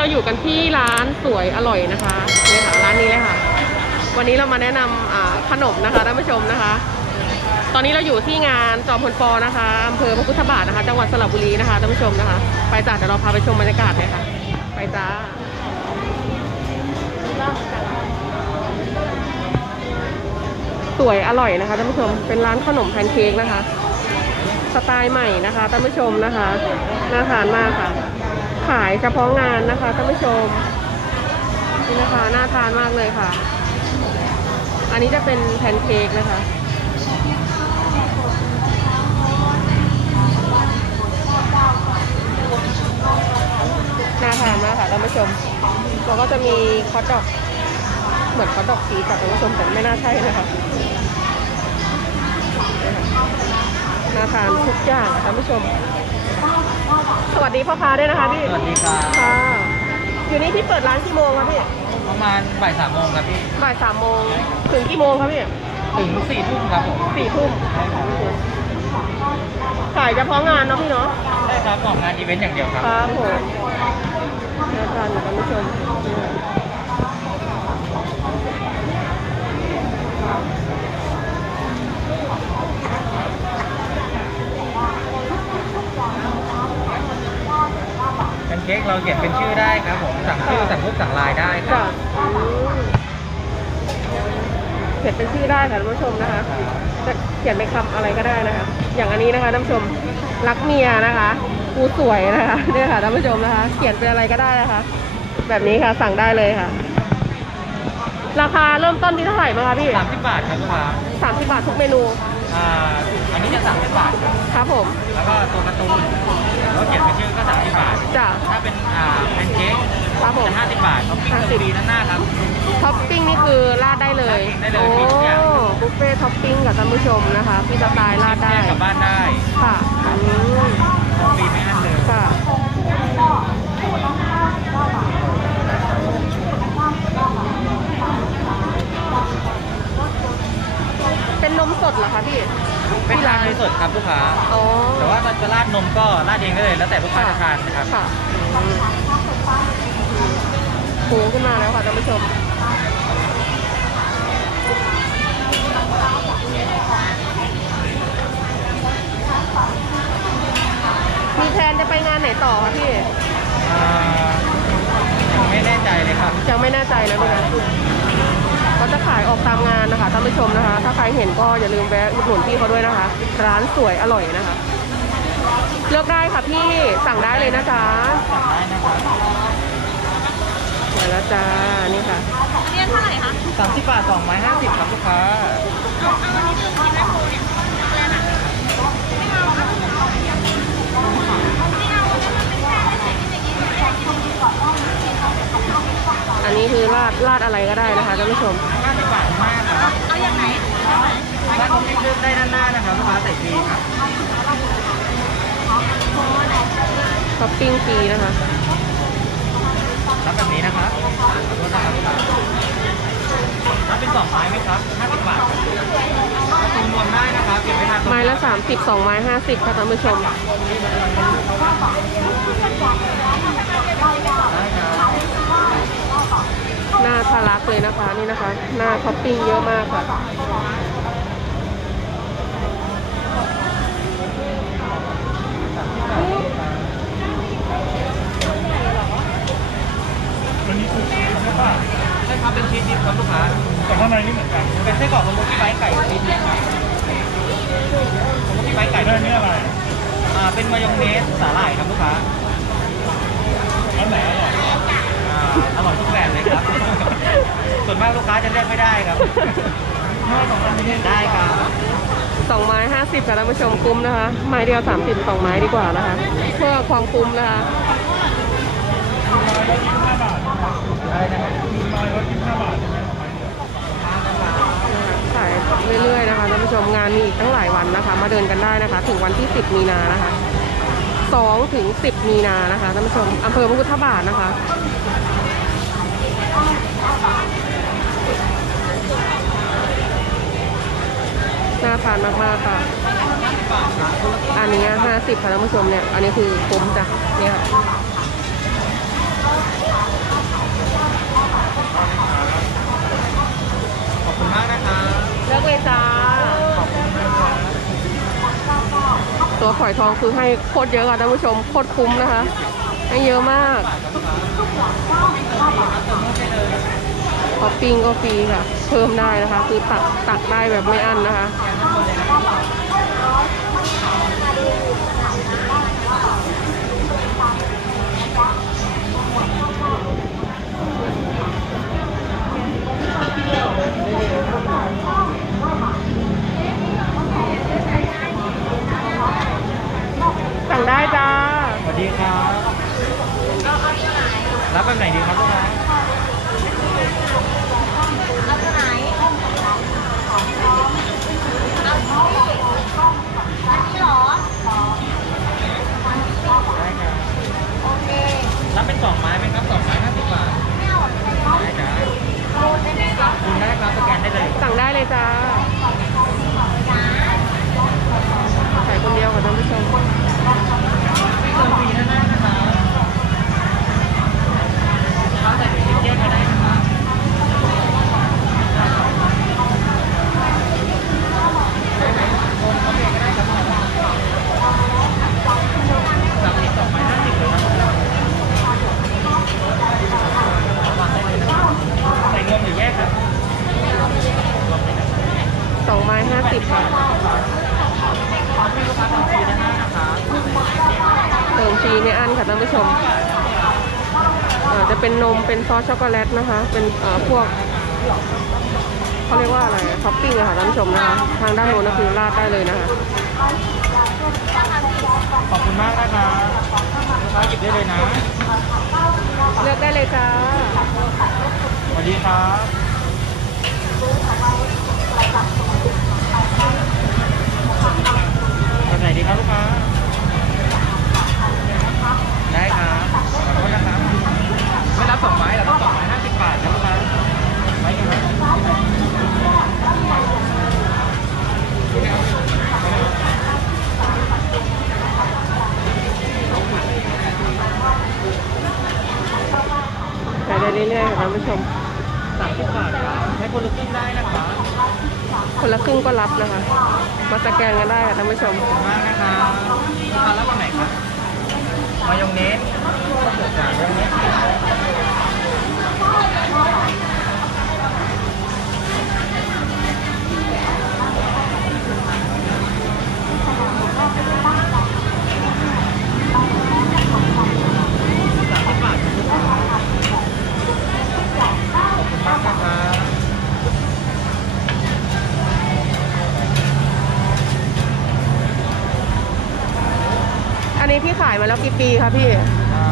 ราอยู่กันที่ร้านสวยอร่อยนะคะนี่ค่ะร้านนี้เลยค่ะ วันนี้เรามาแนะนำขนมนะคะท่านผู้ชมนะคะ ตอนนี้เราอยู่ที่งานจอมพลปอนะคะอำเภอพระพุทธบาทนะคะ จังหวัดสระบุรีนะคะท่านผู้ชมนะคะ ไปจ้าเดี๋ยวเราพาไปชมบรรยากาศเลยค่ะ ไปจ้าสวยอร่อยนะคะท่านผู้ชมเป็นร้านขนมแพนเค้กนะคะ สไตล์ใหม่นะคะท่านผู้ชมนะคะน่าทานมากค่ะ ขายเฉพาะงานนะคะท่านผู้ชมนี่นะคะน่าทานมากเลยค่ะ อันนี้จะเป็นแพนเค้กนะคะ น่าทานมากค่ะท่านผู้ชมแล้วก็จะมีคอทดอก เหมือนคอทดอกสีกับท่านผู้ชมแต่ไม่น่าใช่นะคะน่าทานทุกอย่างค่ะท่านผู้ชม สวัสดีพ่อค้าด้วยนะคะพี่สวัสดีครับค่ะอยู่นี่พี่เปิดร้านกี่โมงคะพี่ประมาณบ่ายสามโมงครับพี่บ่ายสามโมงถึงกี่โมงคะพี่ถึงสี่ทุ่มครับผมสี่ทุ่มขายเฉพาะงานเนาะพี่เนาะได้ครับออกงานอีเวนต์อย่างเดียวครับครับผมน่าทานค่ะท่านผู้ชม เป็นเค้กเราเขียนเป็นชื่อได้ครับผมสั่งชื่อสั่งรูปสั่งลายได้ครัจ้ะบอืมเขียนเป็นชื่อได้ค่ะท่านผู้ชมนะคะ จะเขียนเป็นคำอะไรก็ได้นะคะ อย่างอันนี้นะคะท่านผู้ชมรักเมียนะคะกูสวยนะคะเนี่ยค่ะท่านผู้ชมนะคะ เขียนเป็นอะไรก็ได้นะคะ แบบนี้ค่ะสั่งได้เลยค่ะ ราคาเริ่มต้นที่เท่าไหร่บ้างคะพี่สามสิบบาทครับลูกค้าสามสิบบาททุกเมนูอ่าอันนี้จะสั่งเป็นบาทครับครับผม แล้วก็ตัวการ์ตูน เราเขียนเป็นชื่อก็สามสิบบาท จ้ะ ถ้าเป็นอ่าเป็นเค้กครับผมจะห้าสิบบาทท็อปปิ้งห้าสิบฟรีด้านหน้าครับ ท็อปปิ้งนี่คือราดได้เลย ได้เลยโอ้มีทุกอย่าง บุฟเฟ่ท็อปปิ้งกับท่านผู้ชมนะคะ พี่สไตล์ราดได้ แยกกลับบ้านได้ค่ะอืมฟรีไม่อั้นเลย ค่ะ เป็นนมสดเหรอคะพี่ เป็นร้านในสดครับลูกค้า อ๋อแต่ว่าจะราดนมก็ราดเองได้เลย แล้วแต่ลูกค้าจะทานนะครับ ค่ะอืมโผล่ขึ้นมาแล้วค่ะท่านผู้ชม มีแพลนจะไปงานไหนต่อคะพี่ อ่ายังไม่แน่ใจเลยครับ ยังไม่แน่ใจนะพี่นะเขา จะขายออกตามงานนะคะท่านผู้ชมนะคะ ถ้าใครเห็นก็อย่าลืมแวะอุดหนุนพี่เขาด้วยนะคะ ร้านสวยอร่อยนะคะ เลือกได้ค่ะพี่สั่งได้เลยนะจ๊ะสั่งได้นะครับมาแล้วจ้านี่ค่ะเรียนเท่าไหร่คะสามสิบบาทสองไม้ห้าสิบครับลูกค้าเอาเอาอันนี้หนึ่งกินแม่โคเนี่ยอะไรนะไม่เอาเอาไม่เอาไม่เอาแล้วมันเป็นแค่ไม่ใส่กินอย่างนี้ไม่ได้กินอย่างนี้ก่อนอันนี้คือราดราดอะไรก็ได้นะคะท่านผู้ชมห้าสิบบาทม ร้านผมเลือกได้ด้านหน้านะครับลูกค้าใส่ฟรีครับท็อปปิ้งฟรีนะคะรับแบบนี้นะครับขอโทษนะครับลูกค้ารับเป็นสองไม้ไหมครับห้าสิบบาทครับถ้าคุณรวมได้นะครับเก็บไว้ทานตรงไม้ละ 30 2 ไม้ 50 ค่ะท่านผู้ชมได้ครับหน้าทะลักเลยนะคะนี่นะคะ หน้าท็อปปิ้งเยอะมากค่ะ ใช่ครับเป็นชีสดิบครับลูกค้า แต่ข้างในนี่เหมือนกัน เป็นไส้กรอกสมุนไพรไก่ชีสดิบครับสมุนไพรไก่ ได้นี่อะไร อ่าเป็นมายองเนสสาหร่ายครับลูกค้า อันไหนอร่อย อ่าอร่อยทุกแบบเลยครับ ส่วนมาก ลูกค้าจะเลือกไม่ได้ครับห้าสองอันนี้ได้ครับ2ไม้50ค่ะท่านผู้ชมคุ้มนะคะ ไม้เดียว30 2ไม้ดีกว่านะคะ เพื่อความคุ้มนะคะห้าบาทได้นะครับไม้ละยี่สิบห้าบาทใช่ไหมขายเรื่อยๆนะคะท่านผู้ชมงานมีอีกตั้งหลายวันนะคะ มาเดินกันได้นะคะ ถึงวันที่10มีนานะคะ2ถึง10มีนานะคะท่านผู้ชมอำเภอพระพุทธบาทนะคะ น่าทานมากๆค่ะ อันนี้ห้าสิบค่ะท่านผู้ชมเนี่ย อันนี้คือคุ้มจ้ะ เนี่ยขอบคุณมากนะคะเลือเลยาตัวฝอยทองคือให้โคตรเยอะค่ะท่านผู้ชมโคตรคุ้มนะคะ ให้เยอะมาก ท็อปปิ้งก็ฟรีค่ะ เพิ่มได้นะคะ คือตักตักได้แบบไม่อั้นนะคะ สั่งได้จ้า สวัสดีครับรับแบบไหนดีครับลูกค้า เอาตัวไหนเอาอันนี้เหรอ ได้ครับ โอเค รับเป็นสองไม้ไหมครับสองไม้ห้าสิบบาท ไม่เอาอะไรเนาะ ได้จ้า โอนได้ไหมคะ คุณได้ครับสแกนได้ เลยจ้าขายคนเดียวค่ะท่านผู้ชม เติมฟรีด้านหน้านะครับข้าวใส่ถุงเย็นๆมาได้นะครับได้ไหมโอนเขาเองก็ได้ครับสั่งอีกสองไม้ห้าสิบเลยครับวางได้เลยนะครับใส่รวมหรือแยกครับรวมเลยครับ สองไม้ห้าสิบค่ะ ให้ลูกค้าทำฟรีด้านหน้านะครับ เติมฟรีไม่อั้นค่ะท่านผู้ชมเอ่อจะเป็นน มเป็นซอสช็อกโกแลตนะคะ เป็นเอ่อพวกเขาเรียกว่าอะไรท็อปปิ้งอะค่ะท่านผู้ชมนะคะทางด้านโน้นก็คือราดได้เลยนะคะขอบคุณมากนะครับลูกค้าหยิบได้เลยนะ เลือกได้เลยจ้าสวัสดีครับแบบไหนดีครับลูกค้า ได้ครับขอโทษนะครับ ไม่รับสองไม้หรอกครับสองไม้ห้าสิบบาทนะลูกค้าไม้กันไหม ขายได้เรื่อยๆค่ะท่านผู้ชม สามสิบบาทครับให้คนละครึ่ง ได้นะครับคนละครึ่งก็รับนะคะ มาสแกนกันได้ค่ะท่านผู้ชมขอบคุณมากนะครับลูกค้ารับแบบไหนครับมายองเนสข้าวเปลือกสารมายองเนส สามสิบบาทครับขอบคุณมากนะครับ อันนี้พี่ขายมา แล้วกี่ปีคะพี่ อ่า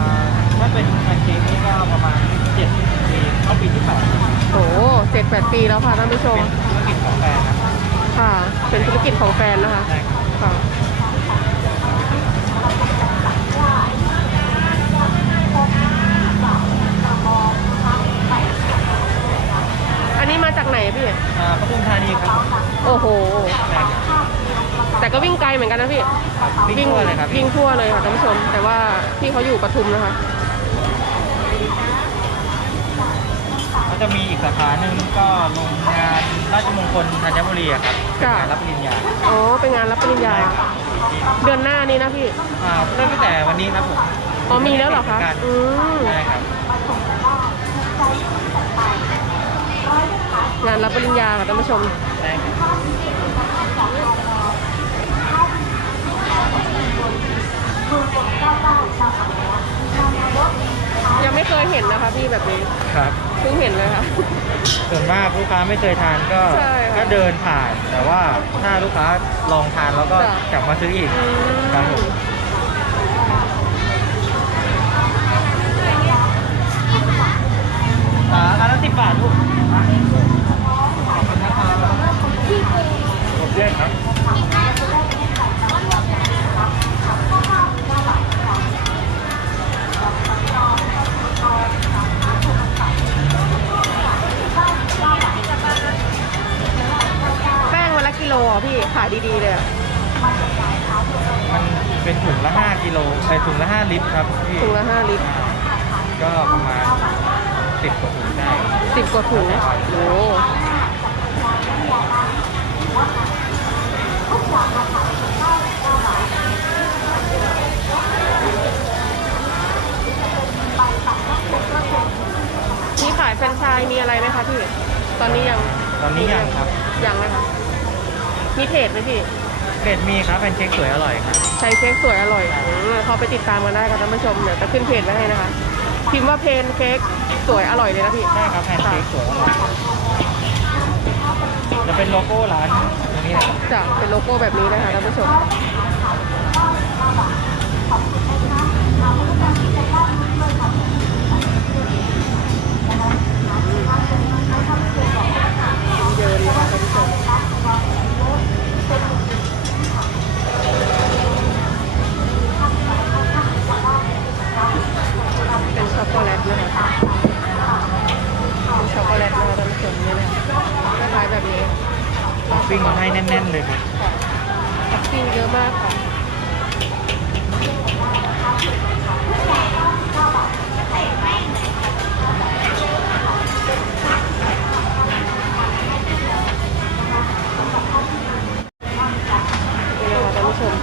ถ้าเป็นแพนเค้กนี่ก็ประมาณเจ็ดปีเข้าปีที่แปดเป็นโอ้เจ็ดแปดปีแล้วค่ะท่านผู้ชมธุรกิจของแฟนนะค่ะ เป็นธุรกิจของแฟนนะคะได้ครับค่ะ อันนี้มาจากไหนพี่ อ่าปทุมธานีครับโอ้โหได้ครับ แต่ก็วิ่งไกลเหมือนกันนะพี่วิ่งทั่วเลยครับวิ่งทั่วเลยค่ะท่านผู้ชม แต่ว่าพี่เขาอยู่ปทุมนะคะ ก็จะมีอีกสาขาหนึ่งก็โรงงานราชมงคลธัญบุรีอะครับเป็นจ้ะงานรับปริญญาอ๋อเป็นงานรับปริญญาได้ครับเดือนหน้านี้นะพี่ อ่าเริ่มตั้งแต่วันนี้ครับผม อ๋อมีแล้วเหรอคะอืมได้ครับ งานรับปริญญาค่ะท่านผู้ชมได้ครับ ยังไม่เคยเห็นนะคะพี่แบบนี้ครับเพิ่งเห็นเลยค่ะ ส่วนมากลูกค้าไม่เคยทานก็ใช่ค่ะก็เดินผ่าน แต่ว่าถ้าลูกค้าลองทานแล้วก็จ้ะ กลับมาซื้ออีกอืมครับผมอ่าอันละสิบบาทลูกขอบคุณนะครับผมแยกครับ สิบกว่าถุงได้สิบกว่าถุงโอ้มีขายแฟรนไชายมีอะไรไหมคะพี่ ตอนนี้ยัง ตอนนี้ยังครับ ยังไหมคะมีเพจไหมพี่เพจมีครับเป็นเค้กสวยอร่อยครับ ใช้เค้กสวยอร่อยเขาไปติดตามกันได้ค่ะท่านผู้ชม เดี๋ยวจะขึ้นเพจไว้ให้นะคะ พิมพ์ว่าเพนเค้กสวยอร่อยเลยนะพี่ ใช่ครับแพนเค้กสวยอร่อยจะเป็นโลโก้ร้านตรงนี้นะครับจะเป็นโลโก้แบบนี้นะคะท่านผู้ชม เยินนะคะท่านผู้ชม เป็นช็อกโกแลตนะคะเป็นช็อกโกแลตนะคะท่านผู้ชมนี่นะคะคล้ายๆแบบนี้ ท็อปปิ้งมาให้แน่น ๆ เลยครับ ท็อปปิ้งเยอะมากค่ะ นี่นะคะท่านผู้ชม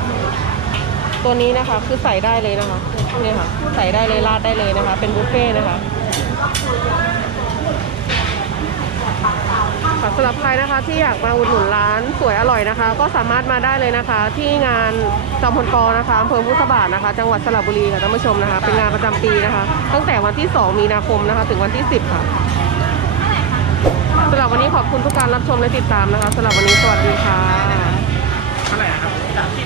ตัวนี้นะคะคือใส่ได้เลยนะคะนี่ค่ะใส่ได้เลยราดได้เลยนะคะ เป็นบุฟเฟ่ต์นะคะค่ะสำหรับใครนะคะที่อยากมาอุดหนุนร้านสวยอร่อยนะคะ ก็สามารถมาได้เลยนะคะ ที่งานจอมพลปอนะคะอำเภอพุทธบาทนะคะ จังหวัดสระบุรีค่ะท่านผู้ชมนะคะ เป็นงานประจำปีนะคะ ตั้งแต่วันที่ 2 มีนาคมนะคะ ถึงวันที่ 10 ค่ะสำหรับวันนี้ขอบคุณทุกการรับชมและติดตามนะคะสำหรับวันนี้สวัสดีค่ะเท่าไหร่ครับ